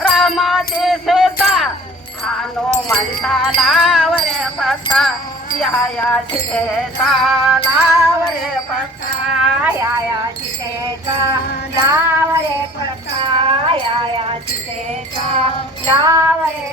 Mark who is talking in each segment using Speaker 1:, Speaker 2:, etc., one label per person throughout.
Speaker 1: रामाचे सोता हनुमंताला वरे पत्ता या या सीतेचा लावरे पत्ता या या सीतेचा लावरे पत्ता या या सीतेचा लावरे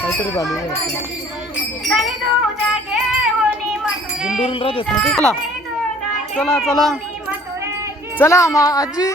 Speaker 2: काहीतरी चालू चला चला. चला मा आजी.